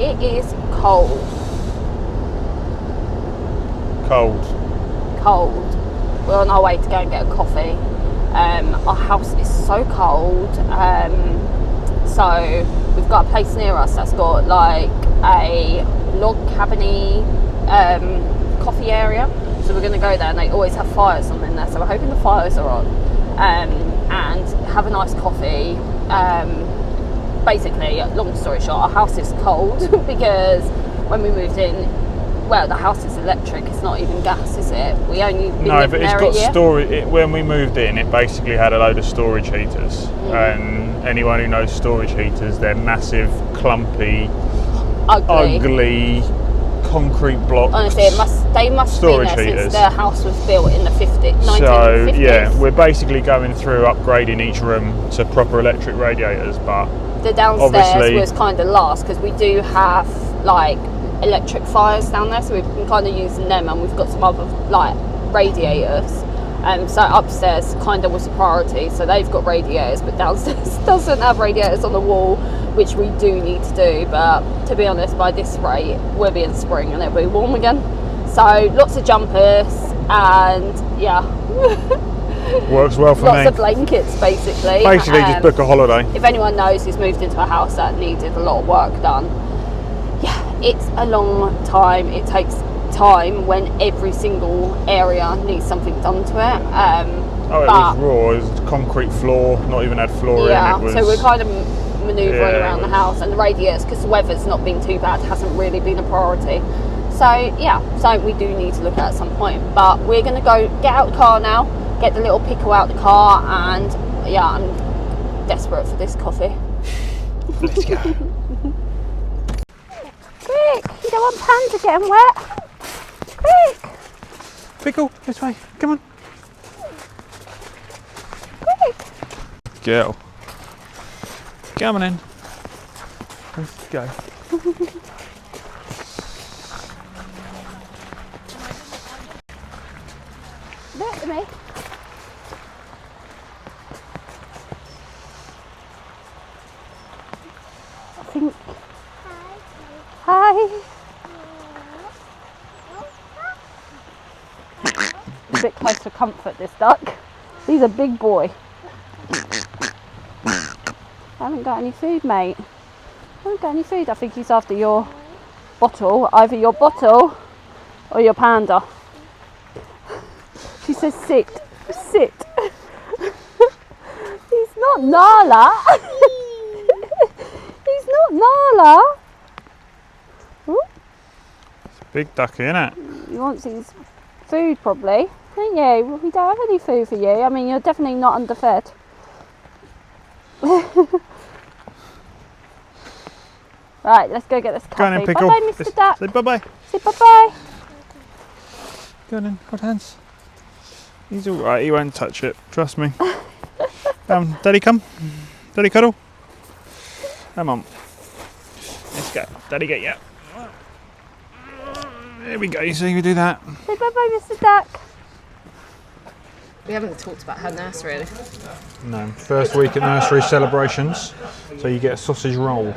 It is cold. Cold. We're on our way to go and get a coffee. Our house is so cold. So we've got a place near us that's got like a log cabiny coffee area. So we're going to go there, and they always have fires on in there. So we're hoping the fires are on, and have a nice coffee. Basically, long story short, our house is cold because when we moved in, well, the house is electric. It's not even gas, is it? We only no, but it's got storage. When we moved in, it basically had a load of storage heaters, and anyone who knows storage heaters, they're massive, clumpy, ugly concrete blocks. Honestly, they must have been there since their house was built in the 1950s. So yeah, we're basically going through upgrading each room to proper electric radiators, but the downstairs was kind of last because we do have like electric fires down there, so we've been kind of using them, and we've got some other like radiators. So upstairs kind of was a priority, so they've got radiators, but downstairs doesn't have radiators on the wall, which we do need to do. But to be honest, by this rate, we'll be in spring and it'll be warm again. So lots of jumpers and yeah. Works well for me. Lots of blankets, basically. Just book a holiday. If anyone knows who's moved into a house that needed a lot of work done, yeah, it's a long time. It takes time when every single area needs something done to it. It was raw. It was concrete floor, not even had flooring. Yeah, it was, so we're kind of manoeuvring around the house, and the radiators, because the weather's not been too bad, hasn't really been a priority. So yeah, so we do need to look at some point. But we're going to go get out the car now, get the little pickle out the car, and yeah, I'm desperate for this coffee. Let's go. Quick, you don't want Panda getting wet. Quick. Pickle, this way, come on. Quick. Girl. Come on in. Let's go. Look at me. I think. Hi. A bit close for comfort, this duck. He's a big boy. I haven't got any food, mate. I haven't got any food. I think he's after your bottle. Either your bottle or your panda. She says sit. Sit. He's not Nala. He's not Nala. Ooh. It's a big ducky, isn't it? He wants his food probably. Don't you? Well, we don't have any food for you. I mean, you're definitely not underfed. Right, let's go get this coffee. Go on in, Pickle. Bye-bye, Mr. Duck. Say bye-bye. Say bye-bye. Go on in, hold hands. He's alright, he won't touch it, trust me. Daddy come. Daddy cuddle. Come on. Let's go. Daddy get you. There we go, so you do that. Say bye-bye, Mr. Duck. We haven't talked about her nurse really. No, first week at nursery celebrations, so you get a sausage roll.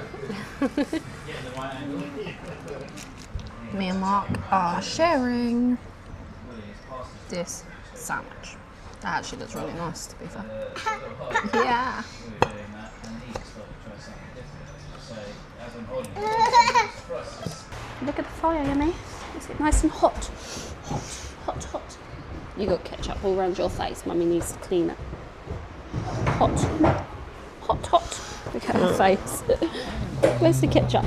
Me and Mark are sharing this sandwich. That actually looks really nice, to be fair. Yeah. Look at the fire, Yummy. Is it nice and hot? Hot, hot, hot. You got ketchup all around your face. Mummy needs to clean it. Hot. Hot, hot. Look at her face. Where's the ketchup?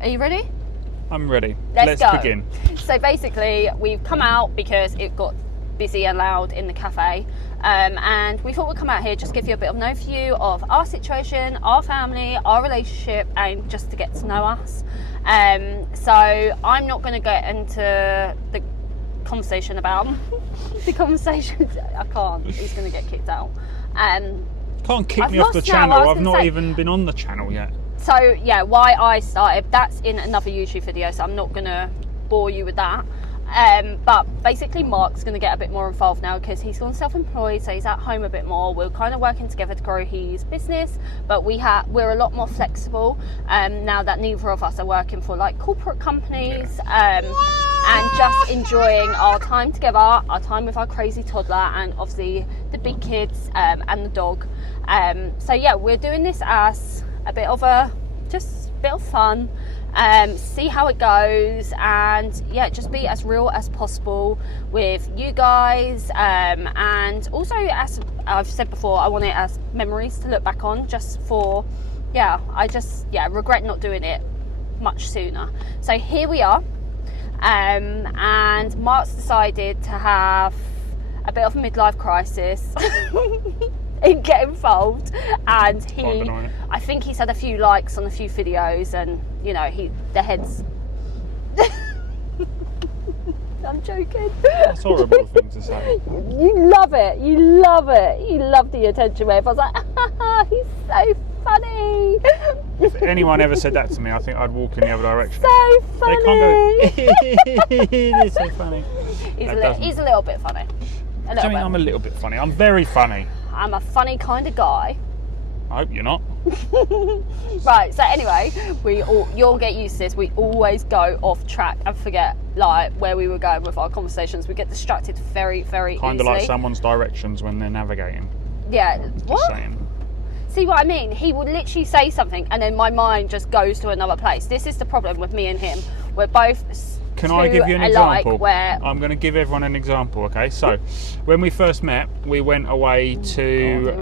Are you ready? I'm ready. Let's go. Begin. So basically, we've come out because it got busy and loud in the cafe, and we thought we'd come out here, just give you a bit of an overview of our situation, our family, our relationship, and just to get to know us. So I'm not going to get into the conversation about the conversation. I can't. He's going to get kicked out. Can't kick I've me off the lost now, channel. I was I've gonna not say. even been on the channel yet. So yeah, why I started, that's in another YouTube video, so I'm not going to bore you with that. But basically Mark's going to get a bit more involved now because he's gone self-employed, so he's at home a bit more. We're kind of working together to grow his business, but we're a lot more flexible now that neither of us are working for like corporate companies, and just enjoying our time together, our time with our crazy toddler, and obviously the big kids and the dog. So yeah, we're doing this as a bit of fun. See how it goes, and yeah, just be as real as possible with you guys, and also, as I've said before, I want it as memories to look back on, just for I regret not doing it much sooner. So here we are, and Mark's decided to have a bit of a midlife crisis and get involved, and I think he's had a few likes on a few videos, and you know, the heads I'm joking. That's a horrible thing to say. You love the attention wave. I was like, he's so funny. If anyone ever said that to me, I think I'd walk in the other direction. So funny. They can't go, it's so funny. He's a little bit funny. I'm a little bit funny. I'm very funny. I'm a funny kind of guy. I hope you're not. Right, so anyway, you'll get used to this. We always go off track and forget like where we were going with our conversations. We get distracted very, very easily. Kind of like someone's directions when they're navigating. Yeah. Just saying. See what I mean? He would literally say something and then my mind just goes to another place. This is the problem with me and him. We're both Can I give you an example? Where I'm going to give everyone an example, okay? So, when we first met, we went away to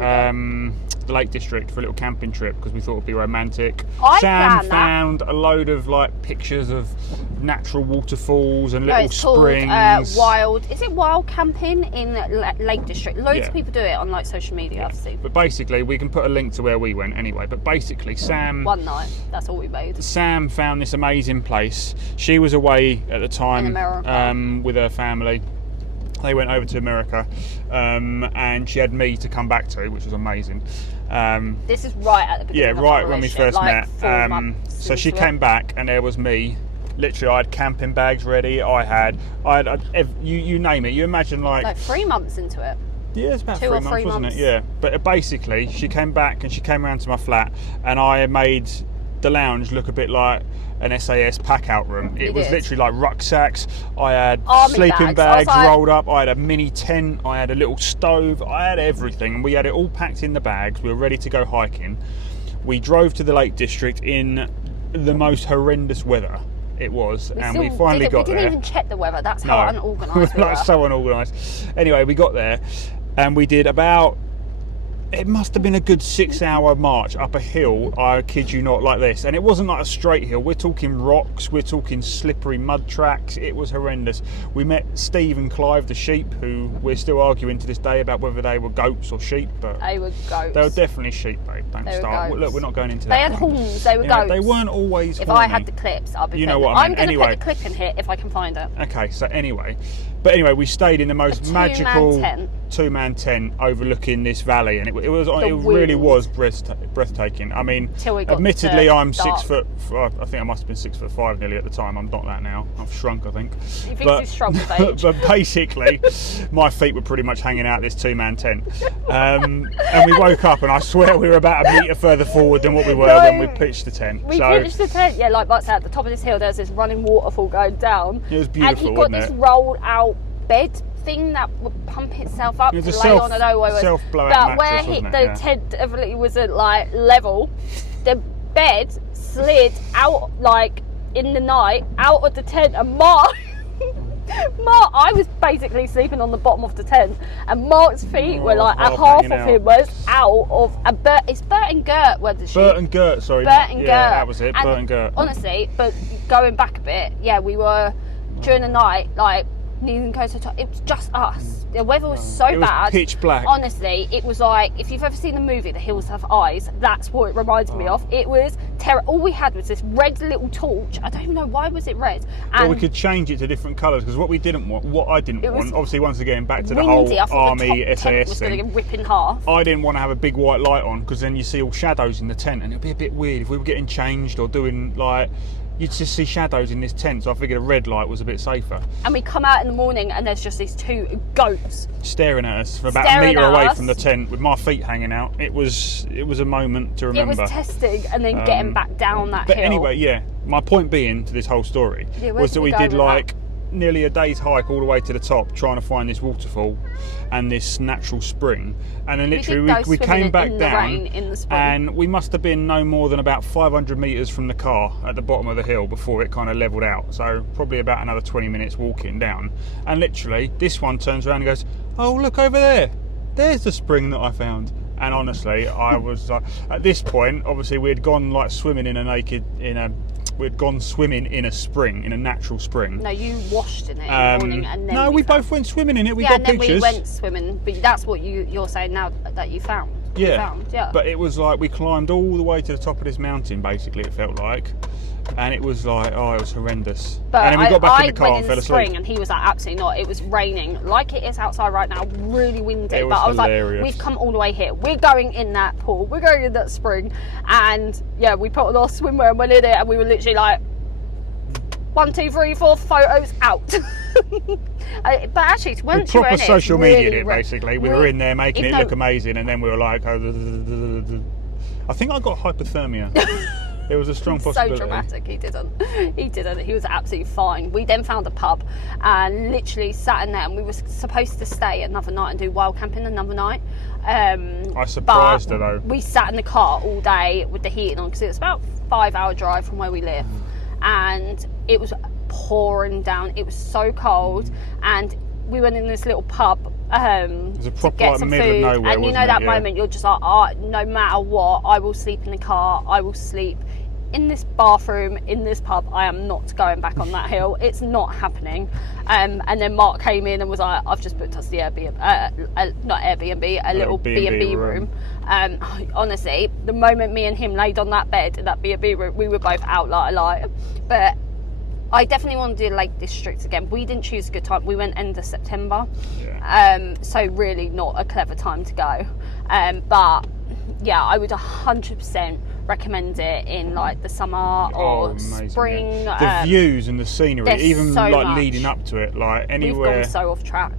the Lake District for a little camping trip because we thought it would be romantic. Sam found a load of like pictures of natural waterfalls and little springs. Is it wild camping in Lake District? Loads of people do it on like social media, I've seen. But basically, we can put a link to where we went anyway. But basically, Sam... One night, that's all we made. Sam found this amazing place. She was away at the time in America. With her family. They went over to America, and she had me to come back to, which was amazing. This is right at the beginning. Yeah, right when we first met. So she came back, and there was me. Literally, I had camping bags ready. I had you name it. You imagine like 3 months into it. Yeah, it's about 2 or 3 3 months, wasn't months. it? Yeah. But basically, she came back and she came around to my flat, and I made the lounge look a bit like an SAS pack-out room. It was literally like rucksacks. I had sleeping bags rolled up. I had a mini tent. I had a little stove. I had everything, and we had it all packed in the bags. We were ready to go hiking. We drove to the Lake District in the most horrendous weather. It was, and we finally got there. We didn't even check the weather. That's how unorganised we were. Like so unorganised. Anyway, we got there, and we did about... It must have been a good 6-hour march up a hill, I kid you not, like this. And it wasn't like a straight hill. We're talking rocks, we're talking slippery mud tracks. It was horrendous. We met Steve and Clive, the sheep, who we're still arguing to this day about whether they were goats or sheep. But they were goats. They were definitely sheep, babe. Don't start. Look, we're not going into that. They had horns, they were goats. They weren't always horny. If I had the clips, I'll be... You know what I mean. I'm going to put the clip in here if I can find it. Okay, so anyway. But anyway, we stayed in the most magical two-man tent overlooking this valley, and it really was breathtaking. I mean, admittedly, I'm 6 foot. I think I must have been 6'5" nearly at the time. I'm not that now. I've shrunk, I think. You think he's shrunk with age? But basically, my feet were pretty much hanging out this two-man tent, and we woke up, and I swear we were about a metre further forward than what we were when we pitched the tent. We pitched the tent, yeah. Like Bert said, at the top of this hill, there's this running waterfall going down. It was beautiful, wasn't it? And he got this rolled out bed thing that would pump itself up to lay on. I know where it was. But where the tent definitely wasn't like level, the bed slid out like in the night out of the tent, and Mark, I was basically sleeping on the bottom of the tent, and Mark's feet were like half of him was out of. And Bert, it's Bert and Gurt. Where the Bert and Gurt, sorry. Bert and Gurt. That was it. And Bert and Gurt. Honestly, but going back a bit, yeah, we were during the night like. Needing to go to the top. It was just us. The weather was so bad. Pitch black. Honestly, it was like, if you've ever seen the movie The Hills Have Eyes, that's what it reminded me of. It was terrible. All we had was this red little torch. I don't even know why was it red. And well, we could change it to different colours, because what I didn't want, obviously once again back to the whole army SAS was thing, going to rip in half. I didn't want to have a big white light on, because then you see all shadows in the tent, and it'd be a bit weird if we were getting changed or doing like you'd just see shadows in this tent, so I figured a red light was a bit safer. And we come out in the morning and there's just these 2 goats staring at us from about a metre away from the tent with my feet hanging out. It was a moment to remember. It was testing and then getting back down that hill. But anyway, yeah, my point being to this whole story was that we did like nearly a day's hike all the way to the top trying to find this waterfall and this natural spring, and then literally we came back down in the spring. And we must have been no more than about 500 metres from the car at the bottom of the hill before it kind of levelled out, so probably about another 20 minutes walking down, and literally this one turns around and goes, oh look over there's the spring that I found. And honestly, I was at this point, obviously we'd gone like swimming we'd gone swimming in a spring, in a natural spring. No, you washed in it in the morning, and then no, we both went swimming in it. We got and then pictures. we went swimming, but that's what you're saying now that you found. Yeah. But it was like we climbed all the way to the top of this mountain. Basically, it felt like, and it was like, it was horrendous. But and then we got back in the car went and in fell the asleep. spring, and he was like, absolutely not. It was raining like it is outside right now, really windy. It was but I was hilarious. like, we've come all the way here. We're going in that pool. We're going in that spring, and yeah, we put on our swimwear and went in it, and we were literally like, 1, 2, 3, 4 photos out. But actually, once we you're in proper it, social really, media it basically. We were in there making it look amazing, and then we were like, I think I got hypothermia. It was a strong possibility. So dramatic. He didn't. He was absolutely fine. We then found a pub and literally sat in there, and we were supposed to stay another night and do wild camping another night. I surprised her though. We sat in the car all day with the heating on because it was about a 5-hour drive from where we live, and it was pouring down. It was so cold, and we went in this little pub it was a proper to get like some middle food, of nowhere, and you know wasn't that it? moment you're just like, no matter what, I will sleep in the car, I will sleep in this bathroom, in this pub. I am not going back on that hill. It's not happening. And then Mark came in and was like, I've just booked us the Airbnb, not Airbnb, a little B&B room. Honestly, the moment me and him laid on that bed in that B&B room, we were both out like a light. But I definitely want to do Lake District again. We didn't choose a good time. We went end of September. Yeah. So really not a clever time to go. But yeah, I would 100% recommend it in like the summer or amazing, spring. Yeah. The views and the scenery, even so like much. Leading up to it, like anywhere. We've gone so off track.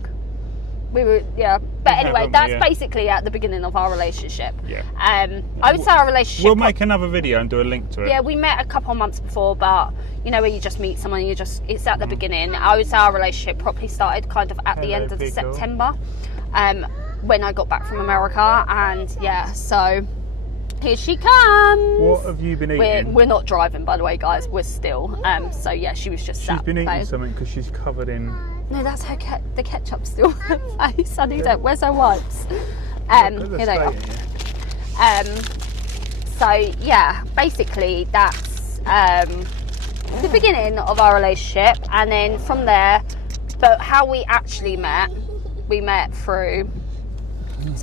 We were, yeah. But anyway, that's basically at the beginning of our relationship. Yeah. I would say our relationship. We'll make another video and do a link to it. Yeah, we met a couple of months before, but you know where you just meet someone, it's at the beginning. I would say our relationship properly started kind of at the end of September, when I got back from America, and yeah, so here she comes. What have you been eating? We're not driving, by the way, guys. We're still. So yeah, she was just. She's been eating something because she's covered in. No, that's her. The ketchup's still on her face. I need it. Where's her wipes? Here they are. So yeah, basically that's the beginning of our relationship, and then from there. But how we actually met, we met through.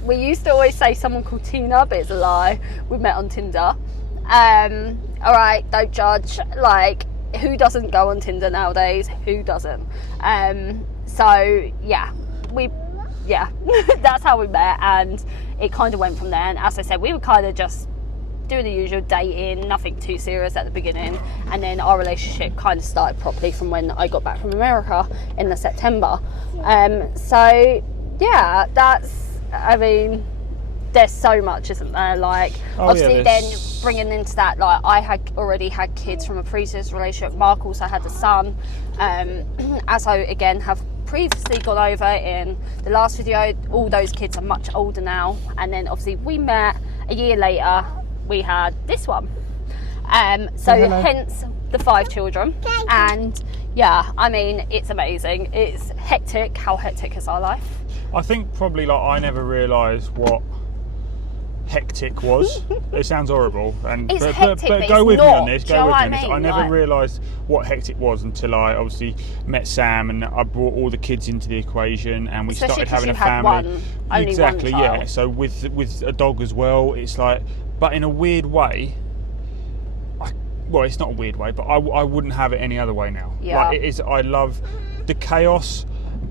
We used to always say someone called Tina, but it's a lie. We met on Tinder. All right, don't judge. Like, who doesn't go on Tinder nowadays? Who doesn't? So yeah, that's how we met, and it kind of went from there. And as I said, we were kind of just doing the usual dating, nothing too serious at the beginning, and then our relationship kind of started properly from when I got back from America in the September. So yeah, that's. I mean, there's so much, isn't there? Like, obviously, then bringing into that, like, I had already had kids from a previous relationship. Mark also had a son. As I again have previously gone over in the last video, all those kids are much older now. And then obviously we met a year later. We had this one. Hence the 5 children. And yeah, I mean, it's amazing. It's hectic. How hectic is our life? I think probably like I never realised what hectic was. It sounds horrible, and it's but hectic, go with me on this. Go with me on this. I mean? I never realised what hectic was until I obviously met Sam, and I brought all the kids into the equation, and we started having a family. Exactly, yeah. So with a dog as well, it's like, but in a weird way. Well, it's not a weird way, but I wouldn't have it any other way now. Yeah. Like it is. I love the chaos.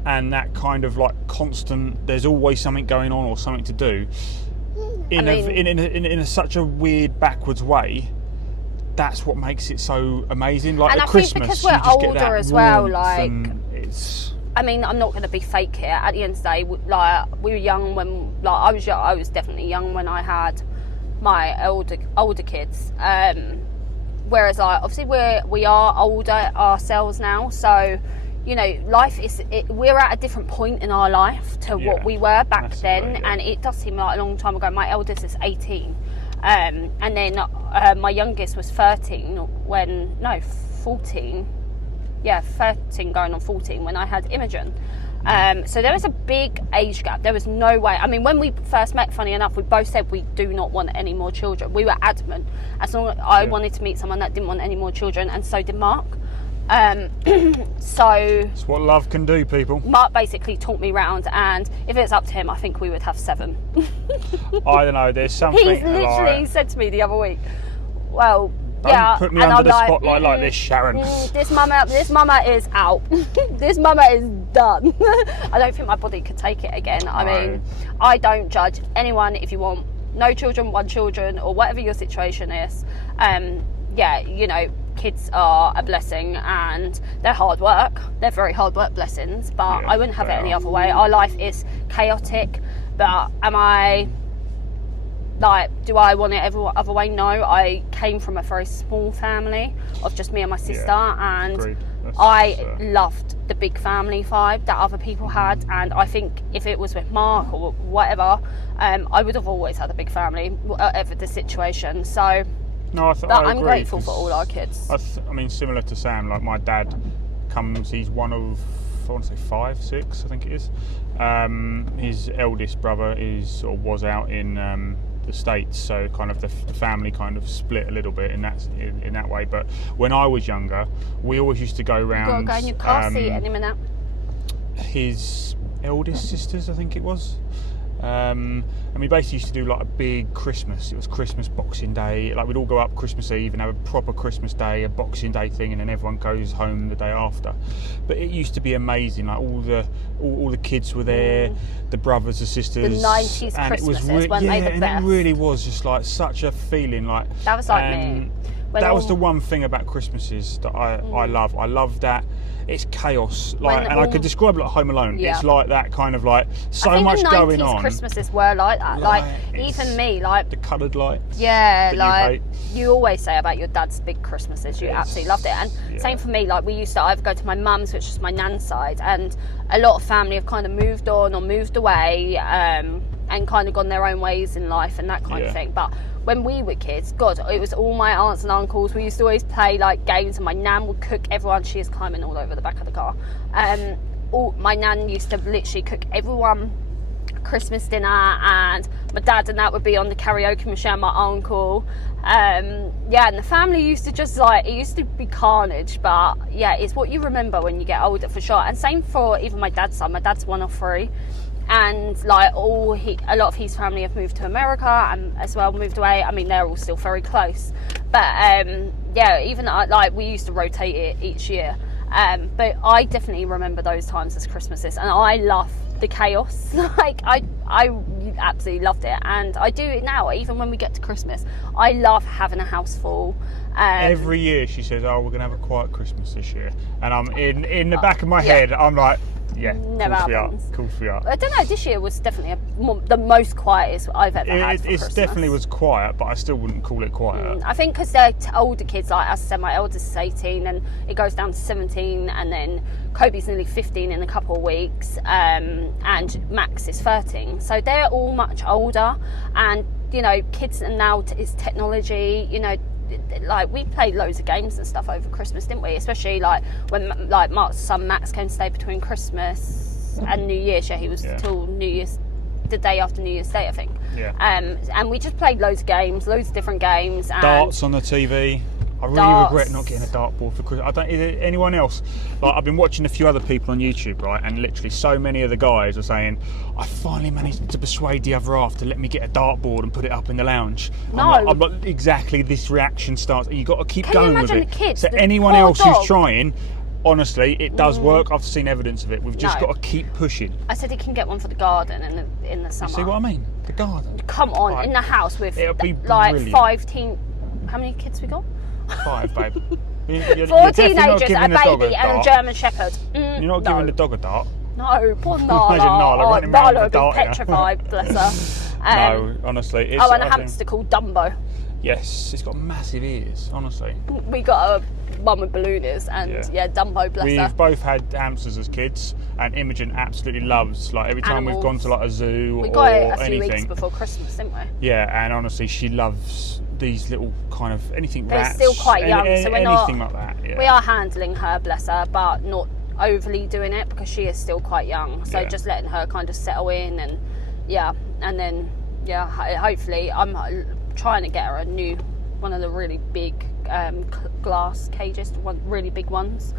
And that kind of like constant, there's always something going on or something to do in such a weird backwards way. that's what makes it so amazing. Like and at I Christmas, think because you we're just get older that as well, warmth like and it's. I mean, I'm not going to be fake here. At the end of the day, like we were young when, like I was young. I was definitely young when I had my older kids. Whereas, like obviously, we are older ourselves now, so you know, life is. We're at a different point in our life to what we were back then, and it does seem like a long time ago. My eldest is 18, and then my youngest was 14. Yeah, 13 going on 14 when I had Imogen. So there was a big age gap. There was no way. I mean, when we first met, funny enough, we both said we do not want any more children. We were adamant. As long as I wanted to meet someone that didn't want any more children, and so did Mark. So It's what love can do, people. Mark basically talked me round, and if it's up to him, I think we would have 7. I don't know. There's something. He's literally said to me the other week, well, don't put me under the spotlight like this, Sharon. This mama is out. This mama is done. I don't think my body could take it again. I mean, I don't judge anyone. If you want no children, 1 children, or whatever your situation is, yeah, you know, kids are a blessing and they're hard work. They're very hard work blessings, but I wouldn't have it any other way. Our life is chaotic, but am I... Like, do I want it every other way? No. I came from a very small family of just me and my sister, and I loved the big family vibe that other people had. And I think if it was with Mark or whatever, I would have always had a big family, whatever the situation. So, no, I'm grateful for all our kids. I mean, similar to Sam, like my dad he's one of, I want to say 5, 6, I think it is. His eldest brother was out in the States, so kind of the family kind of split a little bit in that way. But when I was younger, we always used to go round. You've got to go in your car seat any minute. His eldest sisters, I think it was. And we basically used to do like a big Christmas. It was Christmas, Boxing Day. Like we'd all go up Christmas Eve and have a proper Christmas Day, a Boxing Day thing, and then everyone goes home the day after. But it used to be amazing. Like all the kids were there, the brothers, the sisters. The 90s and Christmases, it was weren't they the and best? it really was just like such a feeling. Like that was like me. That was the one thing about Christmases that I love. I love that. It's chaos, like, and I could describe it like Home Alone. Yeah. It's like that kind of like so I think much the 90s going on. Christmases were like that. Like even me, like the coloured lights. Yeah, like you you always say about your dad's big Christmases. You absolutely loved it, and same for me. Like we used to either go to my mum's, which is my nan's side, and a lot of family have kind of moved on or moved away, and kind of gone their own ways in life and that kind of thing. But when we were kids, God, it was all my aunts and uncles. We used to always play like games, and my nan would cook everyone. She is climbing all over the back of the car. My nan used to literally cook everyone Christmas dinner, and my dad and that would be on the karaoke machine. My uncle, and the family used to just like, it used to be carnage. But yeah, it's what you remember when you get older for sure. And same for even my dad's son. My dad's 1 of 3. And like a lot of his family have moved to America and as well moved away. I mean, they're all still very close, but even like we used to rotate it each year. But I definitely remember those times as Christmases, and I love the chaos. Like I absolutely loved it, and I do it now. Even when we get to Christmas, I love having a house full. Every year she says, "Oh, we're gonna have a quiet Christmas this year," and I'm in the back of my head, I'm like. Yeah, never happens. Cool for you. I don't know. This year was definitely the most quietest I've ever had for Christmas. It definitely was quiet, but I still wouldn't call it quiet. I think because they're older kids. Like as I said, my eldest is 18, and it goes down to 17, and then Kobe's nearly 15 in a couple of weeks, and Max is 13. So they're all much older, and you know, kids now is technology. You know. Like we played loads of games and stuff over Christmas, didn't we? Especially like when like Mark's son Max came to stay between Christmas and New Year's. Yeah, he was till New Year's, the day after New Year's Day, I think. Yeah. And we just played loads of games, loads of different games. And darts on the TV. I really regret not getting a dartboard for Christmas. Is there anyone else? Like I've been watching a few other people on YouTube, right? And literally so many of the guys are saying, I finally managed to persuade the other half to let me get a dartboard and put it up in the lounge. No. I'm not exactly this reaction starts. You've got to keep going with it. Can you imagine the kids? So anyone else who's trying, honestly, it does work. I've seen evidence of it. We've just got to keep pushing. I said he can get one for the garden in the summer. You see what I mean? The garden. Come on, in the house with it'll be like brilliant. 5 teen. How many kids we got? 5, babe. 4 teenagers, a baby, and a German Shepherd. You're not giving the dog a dart. No, poor Nala. Imagine Nala running around Nala with a would be dart, petrified, bless her. No, honestly. It's, and a hamster called Dumbo. Yes, it's got massive ears, honestly. We got a one with balloon ears, and Dumbo, bless her. We've both had hamsters as kids, and Imogen absolutely loves, like, every time we've gone to like a zoo we got or it a few anything. weeks before Christmas, didn't we? Yeah, and honestly, she loves these little kind of anything They're rats. still quite young, so we're anything not. like that. Yeah. We are handling her, bless her, but not overly doing it because she is still quite young. So just letting her kind of settle in, and then hopefully I'm trying to get her a new one of the really big glass cages, one really big ones.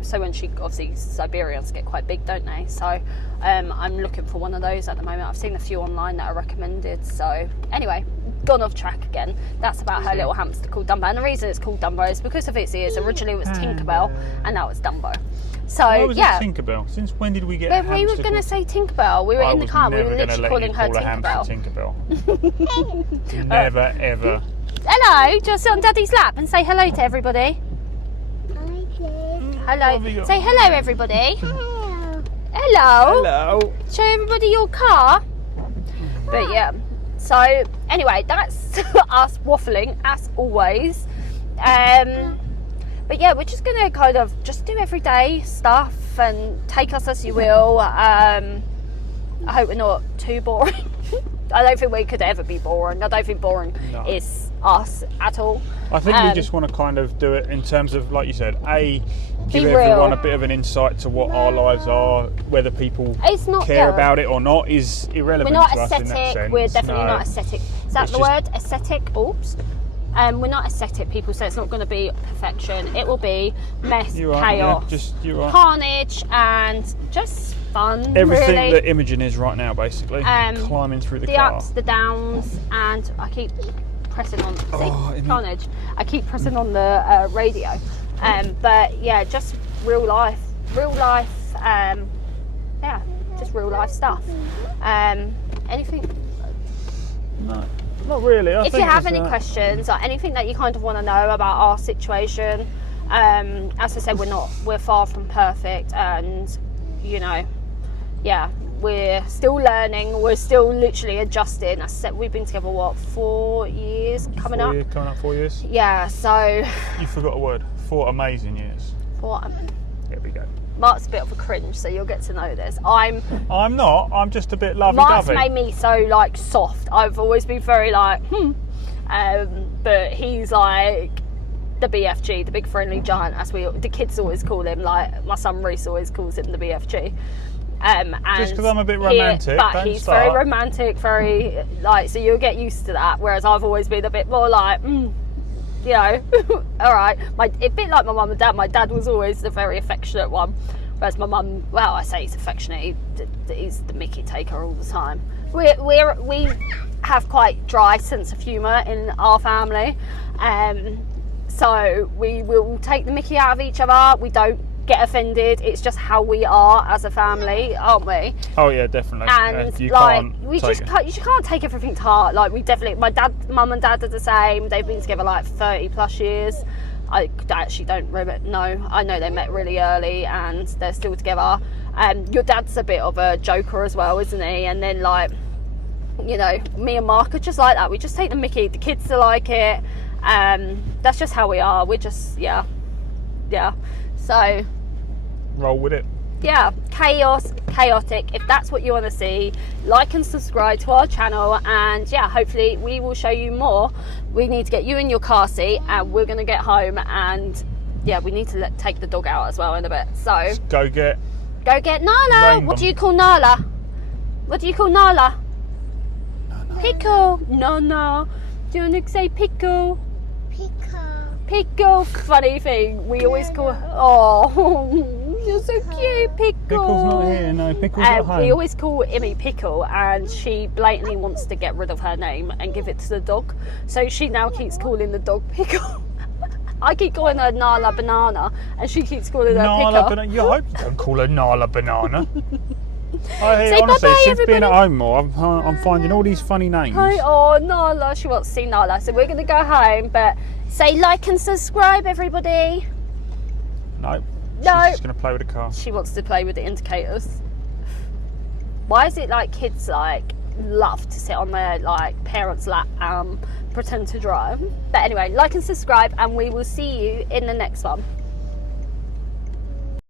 So when she, obviously Siberians get quite big, don't they? So I'm looking for one of those at the moment. I've seen a few online that are recommended. So anyway, gone off track again. That's about her little hamster called Dumbo. And the reason it's called Dumbo is because of its ears. Originally it was Tinkerbell, and now it's Dumbo. So why was it Tinkerbell? Since when did we get a hamster? We were going to say Tinkerbell. We were in the car. We were literally calling her Tinkerbell. Never ever. Hello, just sit on Daddy's lap and say hello to everybody. Hello. Say hello, everybody. Hello. Hello. Show everybody your car. But yeah, so anyway, that's us waffling as always. But yeah, we're just going to kind of just do everyday stuff and take us as you will. I hope we're not too boring. I don't think we could ever be boring. I don't think boring is us at all. I think we just want to kind of do it in terms of, like you said, give real. everyone a bit of an insight to what our lives are. Whether people care about it or not is irrelevant. We're not to us in that aesthetic. sense. We're definitely not aesthetic. Is that the word? Aesthetic? Oops. We're not aesthetic people, so it's not going to be perfection. It will be mess, chaos, carnage, and just fun. Everything really. that Imogen is right now, basically. Climbing through the car. The ups, the downs, and I keep pressing on. Carnage. I keep pressing on the radio. But yeah, just real life. Just real life stuff. Anything? No. Not really. If you have any questions or anything that you kind of want to know about our situation, as I said, we're far from perfect, and we're still learning. We're still literally adjusting. As I said, we've been together 4 years coming up. 4 years. Yeah. So you forgot a word. 4 amazing years. Here we go. Mark's a bit of a cringe, so you'll get to know this. I'm not. I'm just a bit lovey-dovey. Mark's made me so soft. I've always been very but he's like the BFG, the big friendly giant, as the kids always call him. Like my son Reese always calls him the BFG. And just because I'm a bit romantic, but he's very romantic, very so you'll get used to that. Whereas I've always been a bit more all right. A bit like my mum and dad. My dad was always the very affectionate one, whereas my mum, well, I say he's affectionate. He's the Mickey taker all the time. We have quite dry sense of humour in our family, so we will take the Mickey out of each other. We don't get offended. It's just how we are as a family, aren't we? Oh yeah, definitely. And you can't take everything to heart. My mum and dad are the same. They've been together 30 plus years. I actually don't know. I know they met really early and they're still together. Your dad's a bit of a joker as well, isn't he? And then me and Mark are just like that. We just take the Mickey. The kids are like it. That's just how we are. We're just So roll with it. Yeah, chaotic. If that's what you want to see, like and subscribe to our channel, and hopefully we will show you more. We need to get you in your car seat, and we're going to get home, and we need to take the dog out as well in a bit. So let's go get Nala. What do you call Nala? Pickle. No. Do you want to say pickle? Pickle. Funny thing, we always call her. Oh, you're so cute, Pickle. Pickle's not here. No, Pickle's at home. We always call Immy Pickle, and she blatantly wants to get rid of her name and give it to the dog. So she now keeps calling the dog Pickle. I keep calling her Nala Banana, and she keeps calling her Pickle. You hope you don't call her Nala Banana. Honestly, bye-bye, since being everybody. at home more, I'm finding all these funny names. Hi, oh, Nala. She wants to see Nala, so we're going to go home. But say like and subscribe, everybody. No. No. She's just going to play with the car. She wants to play with the indicators. Why is it like kids like love to sit on their like parents' lap pretend to drive? But anyway, like and subscribe, and we will see you in the next one.